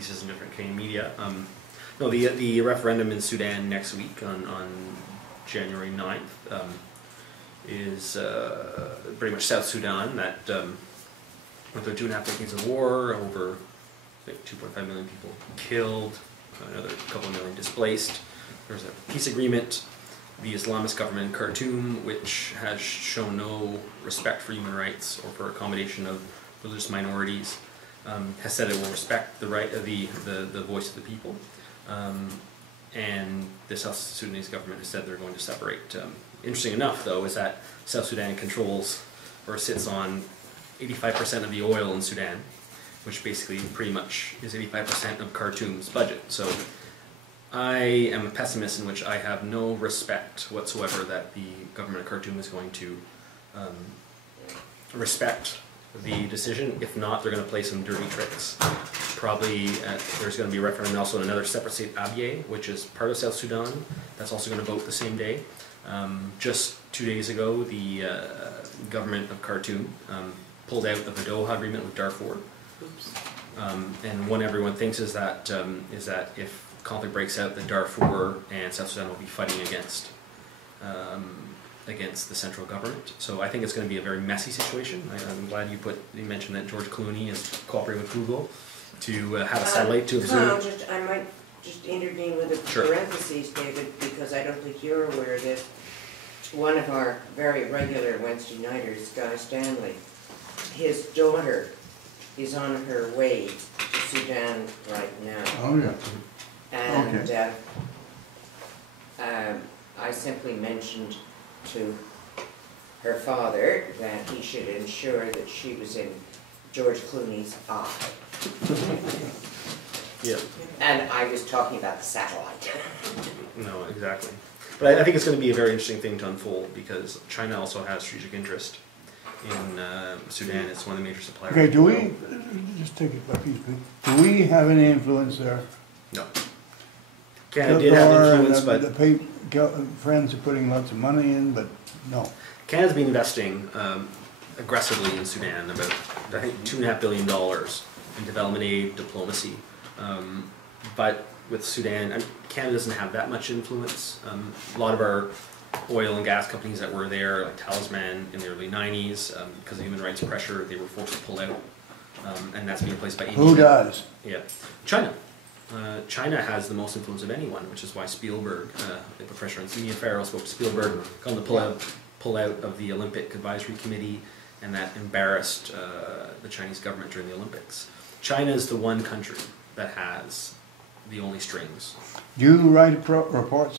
pieces in different Canadian media. No, the referendum in Sudan next week on January 9th is pretty much South Sudan that went through 2.5 decades of war, over 2.5 million people killed, another couple million displaced. There's a peace agreement. The Islamist government in Khartoum, which has shown no respect for human rights or for accommodation of religious minorities, has said it will respect the right of the voice of the people. And the South Sudanese government has said they're going to separate. Interesting enough, though, is that South Sudan controls or sits on 85% of the oil in Sudan, which basically pretty much is 85% of Khartoum's budget. So I am a pessimist in which I have no respect whatsoever that the government of Khartoum is going to respect the decision. If not, they're going to play some dirty tricks. Probably there's going to be a referendum also in another separate state, Abyei, which is part of South Sudan. That's also going to vote the same day. Just 2 days ago, the government of Khartoum pulled out of the Doha agreement with Darfur. And what everyone thinks is that if conflict breaks out, that Darfur and South Sudan will be fighting against the central government. So I think it's going to be a very messy situation. I'm glad you mentioned that George Clooney is cooperating with Google to have a satellite to observe. I might just intervene with a parentheses, David, because I don't think you're aware of this. One of our very regular Wednesday nighters, Guy Stanley, his daughter is on her way to Sudan right now. Oh, yeah. And okay. I simply mentioned to her father that he should ensure that she was in George Clooney's eye. Yeah. And I was talking about the satellite. No, exactly. But I think it's going to be a very interesting thing to unfold because China also has strategic interest in Sudan. It's one of the major suppliers. Okay, do we, just take it by piece, do we have any influence there? No. Canada did have influence, but the friends are putting lots of money in, but no. Canada's been investing aggressively in Sudan, about I think $2.5 billion in development aid, diplomacy. But with Sudan, Canada doesn't have that much influence. A lot of our oil and gas companies that were there, like Talisman in the early 90s, because of human rights pressure, they were forced to pull out, and that's being replaced by India. Who does? Yeah, China. China has the most influence of anyone, which is why Spielberg, they put pressure on Ian Farrell, spoke to Spielberg, got him to pull out of the Olympic Advisory Committee, and that embarrassed the Chinese government during the Olympics. China is the one country that has the only strings. Do you write reports